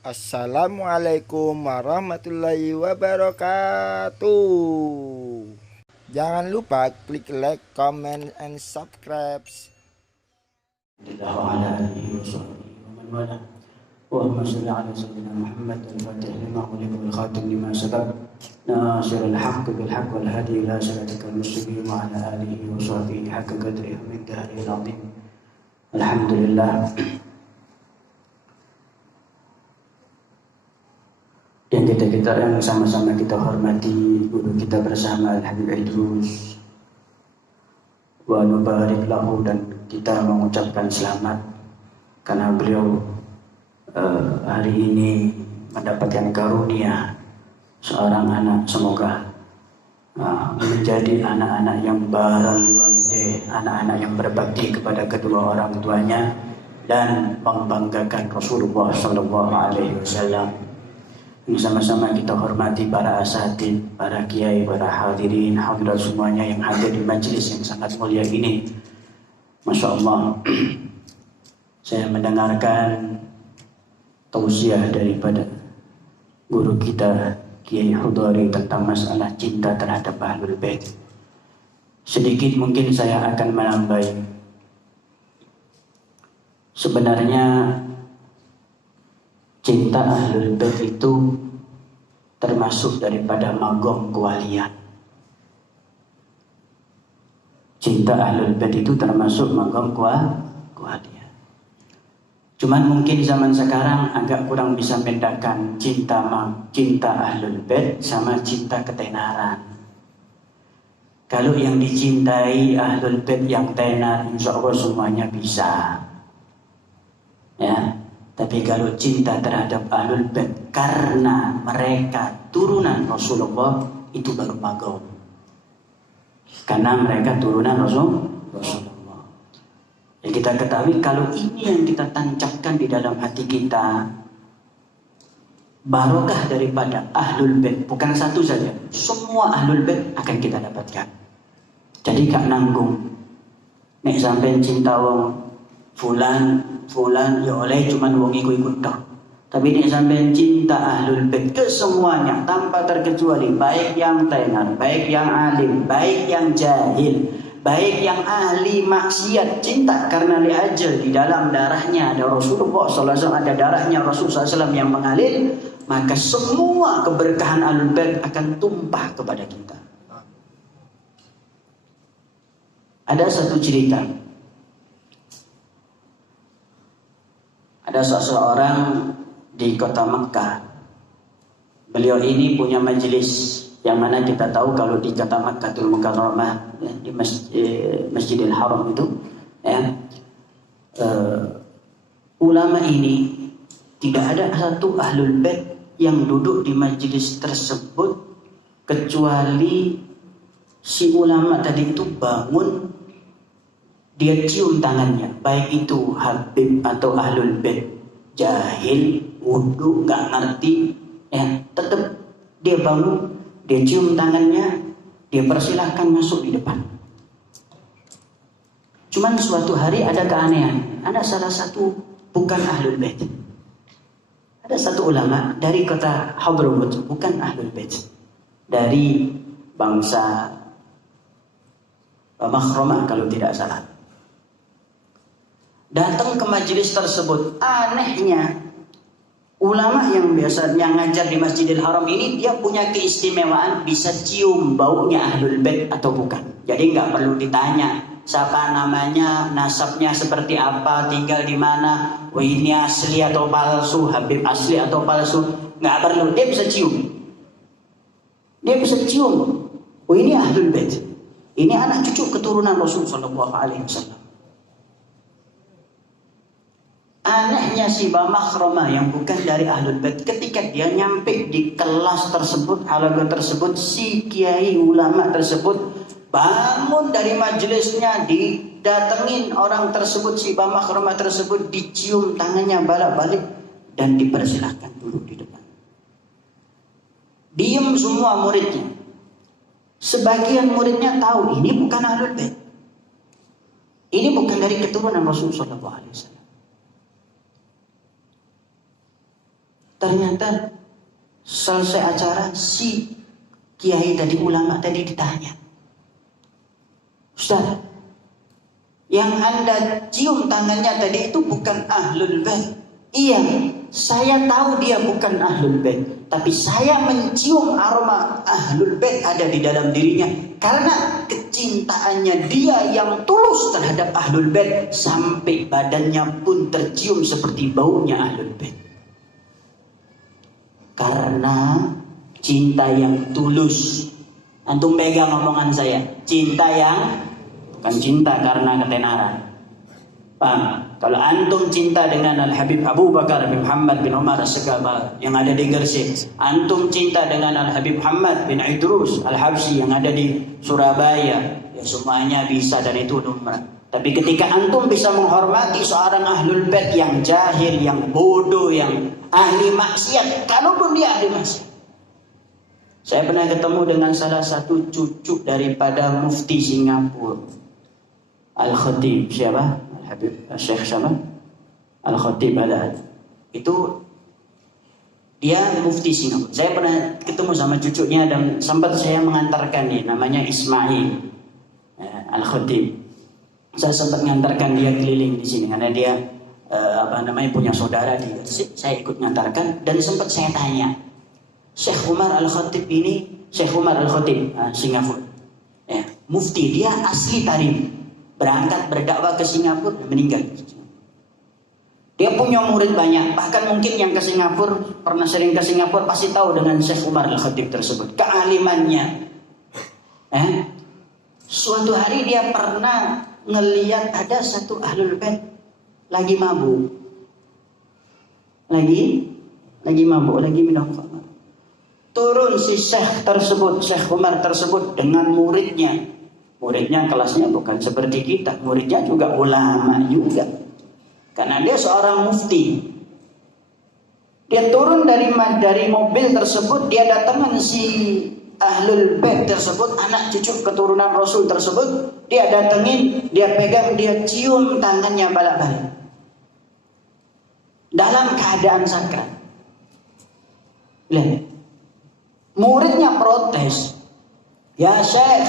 Assalamualaikum warahmatullahi wabarakatuh. Jangan lupa klik like, comment, and subscribe. اللهم صل على سيدنا محمد الفاتح لما أغلق والخاتم لما سبق ناصر الحق بالحق والهادي إلى صراطك المستقيم وعلى آله وصحبه حق قدره ومقداره العظيم. الحمد لله. Yang sama-sama kita hormati guru kita bersama Al-Habib Idrus wa nubarik lahu, dan kita mengucapkan selamat karena beliau hari ini mendapatkan karunia seorang anak. Semoga menjadi anak-anak yang barang walidayh, anak-anak yang berbakti kepada kedua orang tuanya dan membanggakan Rasulullah Sallallahu Alaihi Wasallam. Sama-sama kita hormati para asatid, para kiai, para hadirin, hadirat semuanya yang hadir di majelis yang sangat mulia ini. Masya Allah, saya mendengarkan tausiah daripada guru kita Kiai Hudari tentang masalah cinta terhadap Ahlul Bait. Sedikit mungkin saya akan menambah. Sebenarnya cinta Ahlul Bait itu termasuk daripada magom kewalian. Cinta Ahlul Bait itu termasuk magom kewalian. Cuman mungkin zaman sekarang agak kurang bisa membedakan cinta Ahlul Bait sama cinta ketenaran. Kalau yang dicintai Ahlul Bait yang tenar, insya Allah semuanya bisa. Ya. Tapi kalau cinta terhadap Ahlul Bait karena mereka turunan Rasulullah, itu baru magom. Karena mereka turunan Rasulullah. Ya, kita ketahui kalau ini yang kita tancapkan di dalam hati kita, barokah daripada Ahlul Bait, bukan satu saja, semua Ahlul Bait akan kita dapatkan. Jadi gak nanggung nek sampai cinta wong fulan ya oleh cuman wong ikut tok. Tapi nek sampai cinta Ahlul Bait ke semuanya tanpa terkecuali, baik yang tenar, baik yang alim, baik yang jahil, baik yang ahli maksiat, cinta karena liajal di dalam darahnya ada Rasulullah SAW, ada darahnya Rasulullah SAW yang mengalir, maka semua keberkahan Ahlul Bait akan tumpah kepada kita. Ada satu cerita. Ada seseorang di kota Makkah. Beliau ini punya majelis yang mana kita tahu kalau di kota Makkahul Mukarramah, ya, di Masjidil Haram itu, ya, ulama ini tidak ada satu Ahlul Bait yang duduk di majelis tersebut kecuali si ulama tadi itu bangun, dia cium tangannya, baik itu Habib atau Ahlul Bait, jahil, wudu, gak ngerti, ya, tetap dia bangun, dia cium tangannya, dia persilahkan masuk di depan. Cuman suatu hari ada keanehan, ada salah satu bukan Ahlul Bait, ada satu ulama dari kota Hadramut, bukan Ahlul Bait, dari bangsa Makhramah kalau tidak salah, datang ke majelis tersebut. Anehnya, ulama yang biasanya ngajar di Masjidil Haram ini, dia punya keistimewaan bisa cium baunya Ahlul Bait atau bukan. Jadi nggak perlu ditanya siapa namanya, nasabnya seperti apa, tinggal di mana, oh ini asli atau palsu, Habib asli atau palsu, nggak perlu. Dia bisa cium. Dia bisa cium. Oh ini Ahlul Bait. Ini anak cucu keturunan Rasul Sallallahu Alaihi Wasallam. Anehnya si Makhramah yang bukan dari Ahlul Bait, ketika dia nyampe di kelas tersebut, halaga tersebut, si kiai ulama tersebut bangun dari majelisnya, didatengin orang tersebut, si Makhramah tersebut, dicium tangannya balik-balik dan dipersilahkan duduk di depan. Diam semua muridnya. Sebagian muridnya tahu ini bukan Ahlul Bait, ini bukan dari keturunan Rasulullah SAW. Ternyata selesai acara, si kiai tadi, ulama tadi ditanya, Ustaz, yang Anda cium tangannya tadi itu bukan ahlul bait. Iya, saya tahu dia bukan ahlul bait, tapi saya mencium aroma ahlul bait ada di dalam dirinya karena kecintaannya dia yang tulus terhadap ahlul bait sampai badannya pun tercium seperti baunya ahlul bait. Karena cinta yang tulus. Antum pegang omongan saya, cinta yang bukan cinta karena ketenaran. Paham? Kalau antum cinta dengan Al-Habib Abu Bakar bin Muhammad bin Umar As-Sagaba yang ada di Gresik, antum cinta dengan Al-Habib Muhammad bin Idrus Al-Habsyi yang ada di Surabaya, ya semuanya bisa dan itu lumrah. Tapi ketika antum bisa menghormati seorang ahlul bait yang jahil, yang bodoh, yang ahli maksiat, kalaupun dia ahli maksiat. Saya pernah ketemu dengan salah satu cucu daripada mufti Singapura, Al-Khatib. Siapa? Al-Habib Syekh siapa? Al-Khatib ada. Itu dia mufti Singapura. Saya pernah ketemu sama cucunya dan sempat saya mengantarkan dia, namanya Ismail Al-Khatib. Saya sempat mengantarkan dia keliling di sini karena dia punya saudara di Gresik. Saya ikut mengantarkan dan sempat saya tanya, Syekh Umar Al-Khatib ini, Syekh Umar Al-Khatib Singapura, ya, mufti, dia asli Tarim, berangkat berdakwah ke Singapura dan meninggal. Dia punya murid banyak, bahkan mungkin yang ke Singapura, pernah sering ke Singapura pasti tahu dengan Syekh Umar Al-Khatib tersebut, kealimannya. Suatu hari dia pernah ngelihat ada satu ahlul bait lagi mabuk, lagi mabuk, lagi minum khamar. Turun si Syekh tersebut, Syekh Umar tersebut dengan muridnya. Muridnya kelasnya bukan seperti kita, muridnya juga ulama juga. Karena dia seorang mufti. Dia turun dari mobil tersebut, dia datangkan si ahlul bait tersebut, anak cucu keturunan Rasul tersebut, dia datengin, dia pegang, dia cium tangannya balik-balik. Dalam keadaan sakral. Lihat. Muridnya protes. Ya Syekh,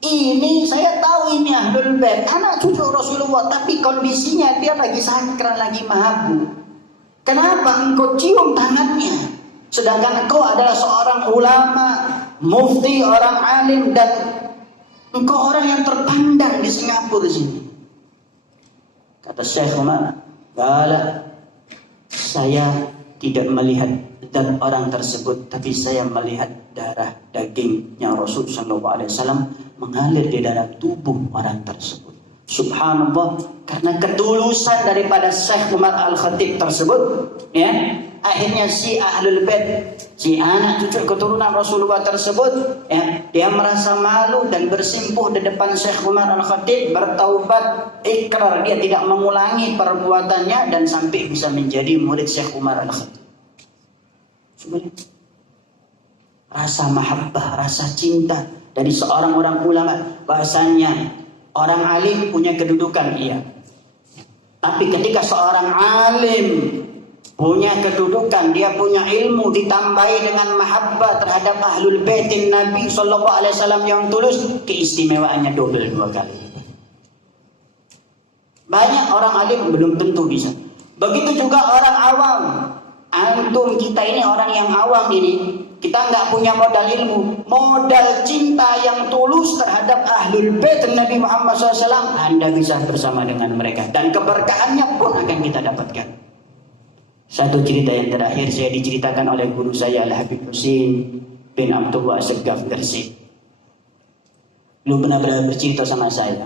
ini saya tahu ini ahlul bait, anak cucu Rasulullah, tapi kondisinya dia lagi sakral, lagi mabuk. Kenapa engkau cium tangannya? Sedangkan engkau adalah seorang ulama, mufti, orang alim, dan engkau orang yang terpandang di Singapura sini. Kata Syekh Umar, "Bala, saya tidak melihat zat orang tersebut, tapi saya melihat darah dagingnya Rasul Sallallahu Alaihi Wasallam mengalir di dalam tubuh orang tersebut." Subhanallah, karena ketulusan daripada Syekh Umar Al-Khatib tersebut, ya, akhirnya si ahlul bait, si anak cucu keturunan Rasulullah tersebut, ya, dia merasa malu dan bersimpuh di depan Syekh Umar Al-Khatib, bertaubat, ikrar dia tidak mengulangi perbuatannya dan sampai bisa menjadi murid Syekh Umar Al-Khatib. Sebenarnya rasa mahabbah, rasa cinta dari seorang orang ulama, bahasanya orang alim punya kedudukan, iya. Tapi ketika seorang alim punya kedudukan, dia punya ilmu, ditambahi dengan mahabbah terhadap ahlul baitin Nabi Sallallahu Alaihi Wasallam yang tulus, keistimewaannya double 2 kali. Banyak orang alim belum tentu bisa. Begitu juga orang awam. Antum kita ini orang yang awam ini, kita nggak punya modal ilmu, modal cinta yang tulus terhadap ahlul bait Nabi Muhammad SAW, Anda bisa bersama dengan mereka dan keberkahannya pun akan kita dapatkan. Satu cerita yang terakhir saya diceritakan oleh guru saya Al-Habib Husin bin Abdullah As-Sagaf Gresik. Lu pernah bercerita sama saya,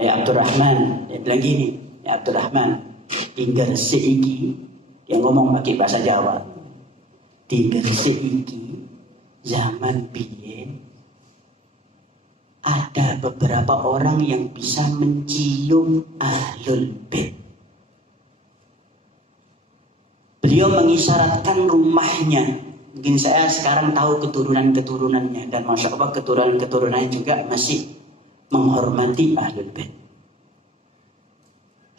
ya Abdurrahman, dia bilang gini, ya Abdurrahman, di Gresik iki, dia ngomong pakai bahasa Jawa, di Gresik iki zaman biyen ada beberapa orang yang bisa mencium ahlul bait. Beliau mengisyaratkan rumahnya. Mungkin saya sekarang tahu keturunan-keturunannya, dan masya Allah keturunan-keturunannya juga masih menghormati ahlul bait.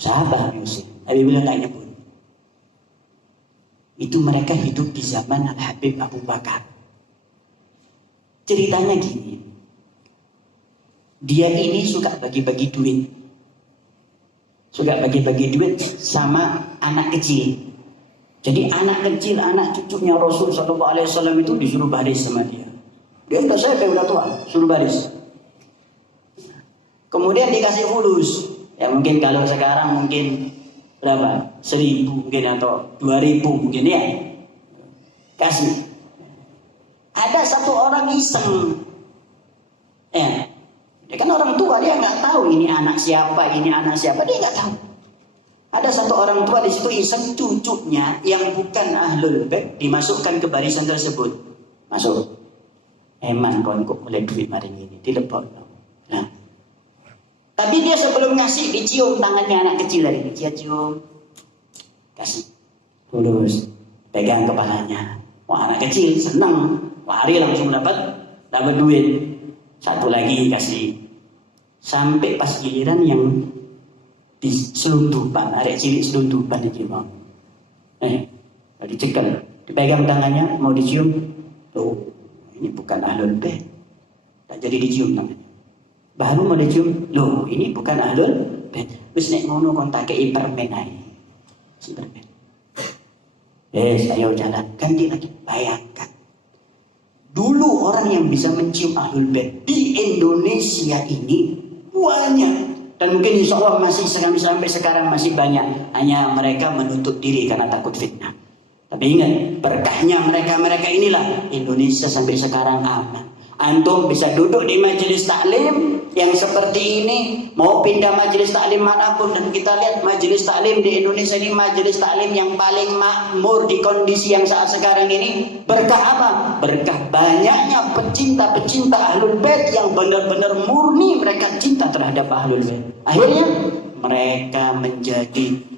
Sahabat Yusuf, Habib bilang nggak nyebut. Itu mereka hidup di zaman Al-Habib Abu Bakar. Ceritanya gini, dia ini suka bagi-bagi duit. Suka bagi-bagi duit sama anak kecil. Jadi anak kecil, anak cucunya Rasul SAW itu disuruh baris sama dia. Dia udah udah tua, suruh baris. Kemudian dikasih fulus. Ya mungkin kalau sekarang mungkin berapa? 1.000 mungkin atau 2.000 mungkin ya. Kasih. Ada satu orang iseng. Ya. Dia kan orang tua, dia nggak tahu ini anak siapa, dia nggak tahu. Ada satu orang tua di situ iseng cucunya yang bukan ahlul bait dimasukkan ke barisan tersebut. Masuk. Eman kon kok oleh duit maring ini, dilepok. Nah. Tapi dia sebelum ngasih dicium tangannya anak kecil tadi, cium. Kasih. Tulus. Pegang kepalanya. Wah, anak kecil senang. Lari langsung dapat duit. Satu lagi kasih. Sampai pas giliran yang di selundupan, arek cilik selundupan itu mau. Dicekel, dipegang tangannya, mau dicium. Loh, ini bukan ahlul bait. Tak jadi dicium tangannya. Baru mau dicium, loh, ini bukan ahlul bait. Wis nek ngono kon takei permen ae. Si permen. Ayo jalan, ganti lagi. Bayangkan. Dulu orang yang bisa mencium ahlul bait di Indonesia ini banyak. Dan mungkin insya Allah masih sampai sekarang masih banyak. Hanya mereka menutup diri karena takut fitnah. Tapi ingat, berkahnya mereka inilah Indonesia sampai sekarang aman. Antum bisa duduk di majelis taklim yang seperti ini, mau pindah majelis taklim manapun, dan kita lihat majelis taklim di Indonesia ini majelis taklim yang paling makmur di kondisi yang saat sekarang ini. Berkah apa? Berkah banyaknya pecinta-pecinta ahlul bait yang benar-benar murni mereka cinta terhadap ahlul bait. Akhirnya mereka menjadi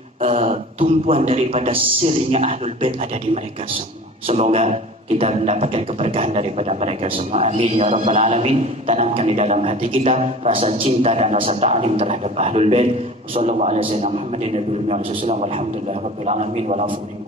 tumpuan daripada sirnya ahlul bait ada di mereka semua. Semoga kita mendapatkan keberkahan daripada mereka semua. Amin ya rabbal alamin. Tanamkan di dalam hati kita rasa cinta dan rasa ta'lim terhadap ahlul bait. Wassallallahu ala sayyidina Muhammadin nabiyil ummi walhamdulillahi rabbil alamin.